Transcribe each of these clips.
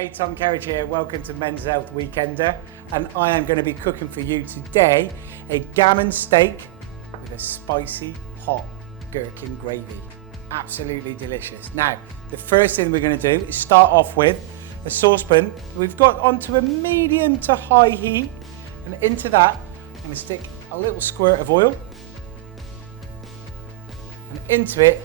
Hey, Tom Kerridge here. Welcome to Men's Health Weekender, and I am going to be cooking for you today a gammon steak with a spicy hot gherkin gravy. Absolutely delicious. Now, the first thing we're going to do is start off with a saucepan. We've got onto a medium to high heat, and into that I'm going to stick a little squirt of oil, and into it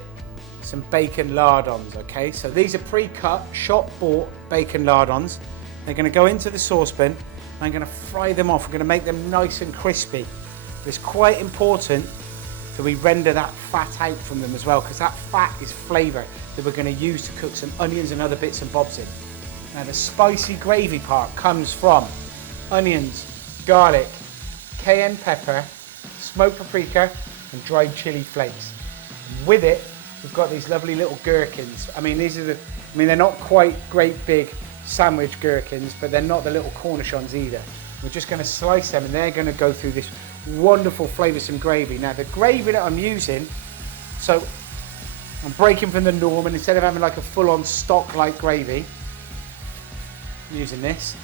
some bacon lardons. Okay, so these are pre-cut, shop-bought bacon lardons. They're going to go into the saucepan, and I'm going to fry them off. We're going to make them nice and crispy. But it's quite important that we render that fat out from them as well, because that fat is flavour that we're going to use to cook some onions and other bits and bobs in. Now the spicy gravy part comes from onions, garlic, cayenne pepper, smoked paprika and dried chilli flakes. With it, we've got these lovely little gherkins. They're not quite great big sandwich gherkins, but they're not the little cornichons either. We're just going to slice them, and they're going to go through this wonderful flavoursome gravy. Now the gravy that I'm using, so I'm breaking from the norm, and instead of having like a full-on stock-like gravy, I'm using this.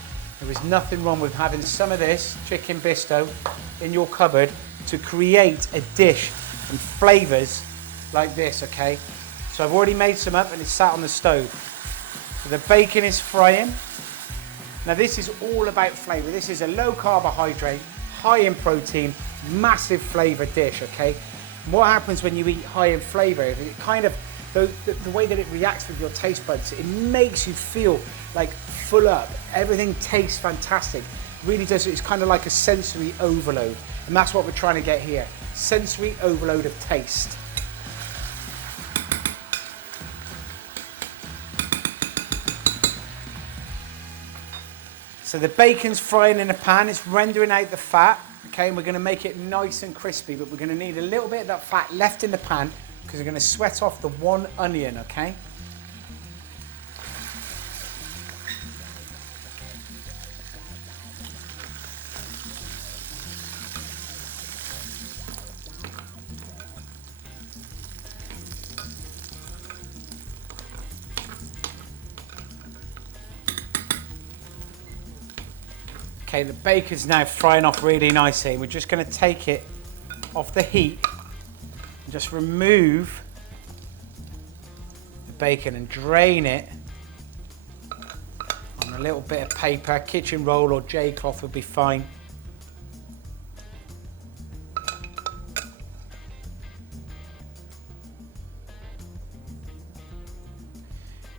There is nothing wrong with having some of this chicken Bisto in your cupboard to create a dish and flavours like this, okay? So I've already made some up and it's sat on the stove. So the bacon is frying. Now this is all about flavour. This is a low carbohydrate, high in protein, massive flavour dish, okay? And what happens when you eat high in flavour, it kind of, the way that it reacts with your taste buds, it makes you feel like full up. Everything tastes fantastic. It really does. It's kind of like a sensory overload. And that's what we're trying to get here. Sensory overload of taste. So the bacon's frying in a pan, it's rendering out the fat, okay, and we're going to make it nice and crispy, but we're going to need a little bit of that fat left in the pan because we're going to sweat off the one onion, okay? Okay, the bacon's now frying off really nicely. We're just going to take it off the heat and just remove the bacon and drain it on a little bit of paper. Kitchen roll or J cloth would be fine.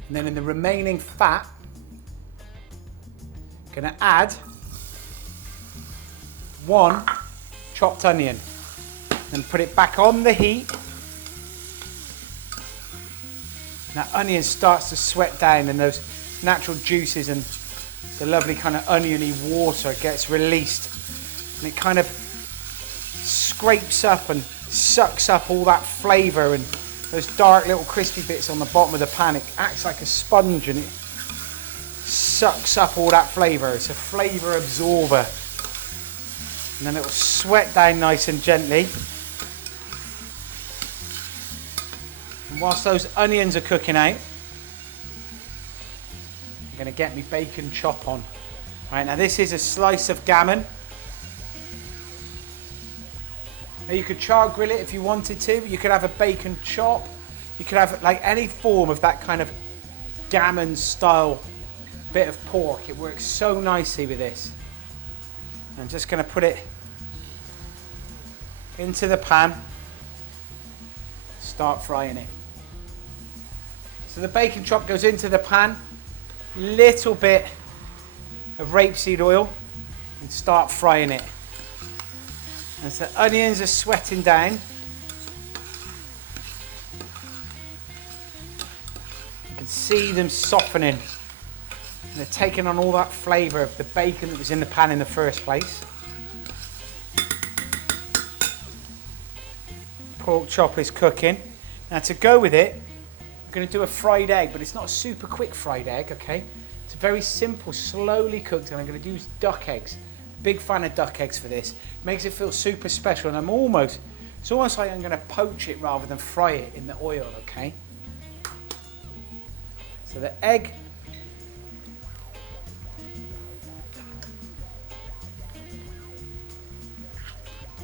And then in the remaining fat, I'm going to add one chopped onion and put it back on the heat. That onion starts to sweat down, and those natural juices and the lovely kind of oniony water gets released, and it kind of scrapes up and sucks up all that flavour and those dark little crispy bits on the bottom of the pan. It acts like a sponge and it sucks up all that flavour. It's a flavour absorber. And then it will sweat down nice and gently. And whilst those onions are cooking out, I'm going to get my bacon chop on. Right, now this is a slice of gammon. Now you could char grill it if you wanted to. You could have a bacon chop. You could have like any form of that kind of gammon style bit of pork. It works so nicely with this. I'm just going to put it into the pan, start frying it. So the bacon chop goes into the pan, little bit of rapeseed oil, and start frying it. As the onions are sweating down, you can see them softening. And they're taking on all that flavour of the bacon that was in the pan in the first place. Pork chop is cooking. Now to go with it, I'm going to do a fried egg, but it's not a super quick fried egg, okay? It's very simple, slowly cooked, and I'm going to use duck eggs. Big fan of duck eggs for this. Makes it feel super special, and it's almost like I'm going to poach it rather than fry it in the oil, okay? So the egg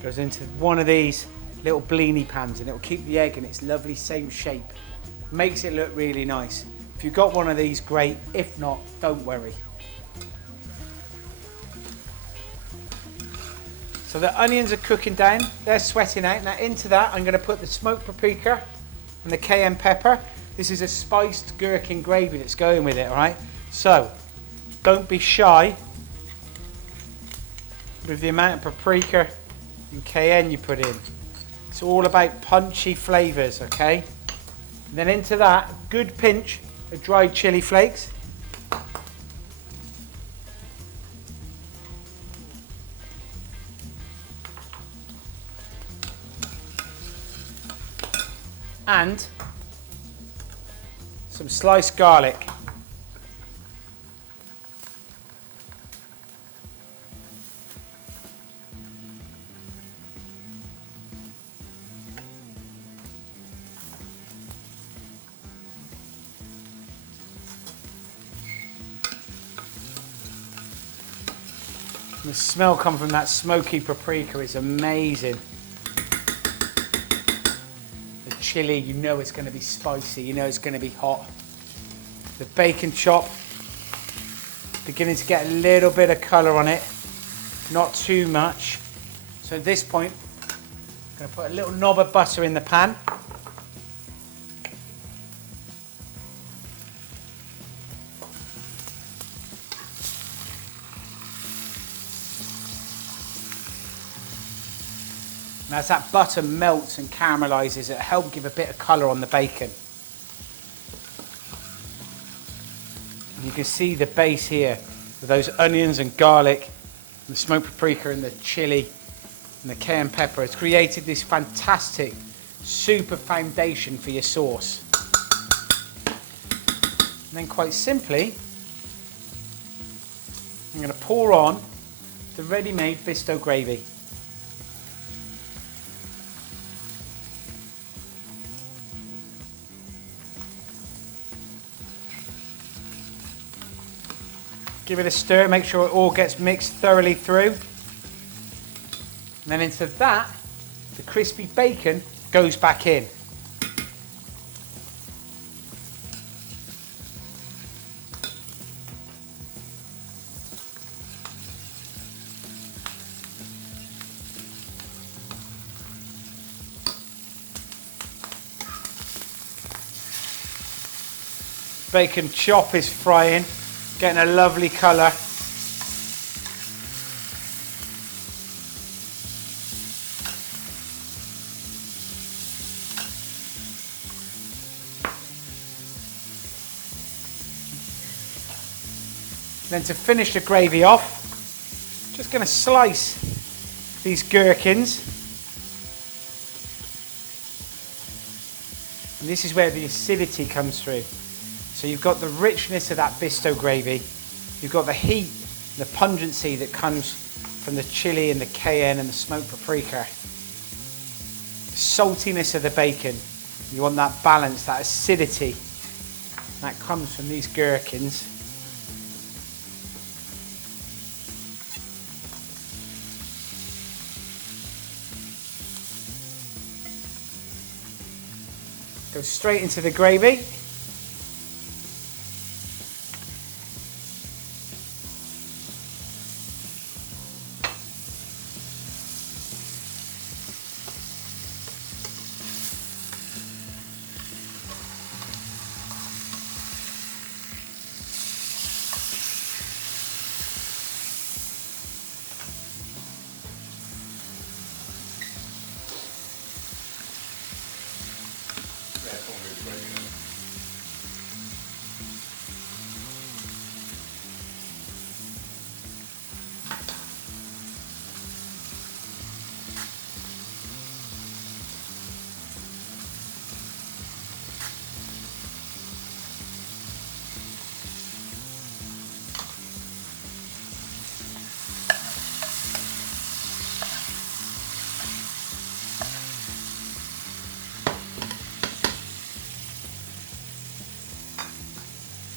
Goes into one of these little blini pans and it will keep the egg in its lovely same shape. Makes it look really nice. If you've got one of these, great. If not, don't worry. So the onions are cooking down, they're sweating out. Now into that, I'm gonna put the smoked paprika and the cayenne pepper. This is a spiced gherkin gravy that's going with it, all right? So, don't be shy with the amount of paprika and cayenne you put in. It's all about punchy flavours, okay? And then into that, a good pinch of dried chilli flakes. And some sliced garlic. The smell coming from that smoky paprika is amazing. The chili, you know it's going to be spicy, you know it's going to be hot. The bacon chop, beginning to get a little bit of colour on it, not too much. So at this point, I'm going to put a little knob of butter in the pan. And as that butter melts and caramelizes, it'll help give a bit of colour on the bacon. And you can see the base here with those onions and garlic, and the smoked paprika and the chili and the cayenne pepper. It's created this fantastic, super foundation for your sauce. And then quite simply, I'm going to pour on the ready-made Bisto gravy. Give it a stir, make sure it all gets mixed thoroughly through. And then into that, the crispy bacon goes back in. Bacon chop is frying. Getting a lovely colour. Then to finish the gravy off, just going to slice these gherkins. And this is where the acidity comes through. So you've got the richness of that Bisto gravy, you've got the heat, the pungency that comes from the chili and the cayenne and the smoked paprika. The saltiness of the bacon, you want that balance, that acidity, that comes from these gherkins. Go straight into the gravy.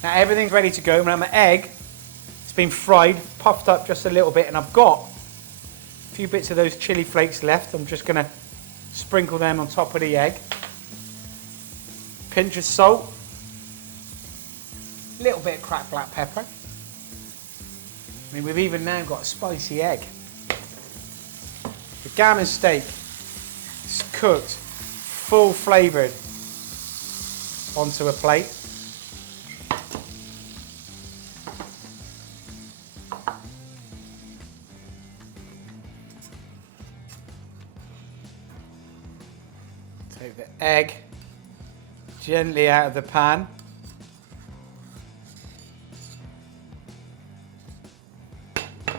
Now everything's ready to go. Now my egg, it's been fried, puffed up just a little bit, and I've got A few bits of those chili flakes left. I'm just going to sprinkle them on top of the egg. Pinch of salt. A little bit of cracked black pepper. I mean, we've even now got a spicy egg. The gammon steak is cooked, full flavoured onto a plate. Take the egg gently out of the pan. Then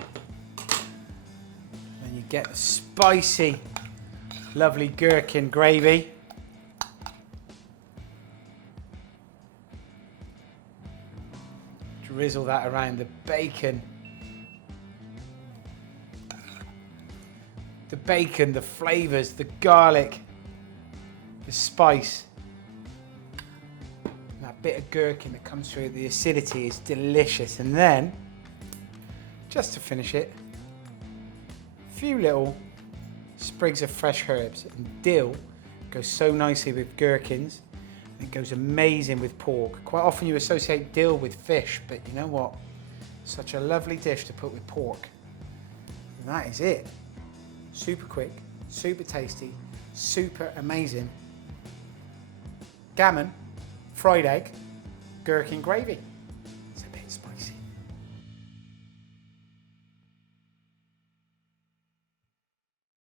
you get the spicy, lovely gherkin gravy. Drizzle that around the bacon. The bacon, the flavours, the garlic, the spice. And that bit of gherkin that comes through, the acidity is delicious. And then, just to finish it, a few little sprigs of fresh herbs. And dill goes so nicely with gherkins. It goes amazing with pork. Quite often you associate dill with fish, but you know what? Such a lovely dish to put with pork. And that is it. Super quick, super tasty, super amazing. Gammon, fried egg, gherkin gravy.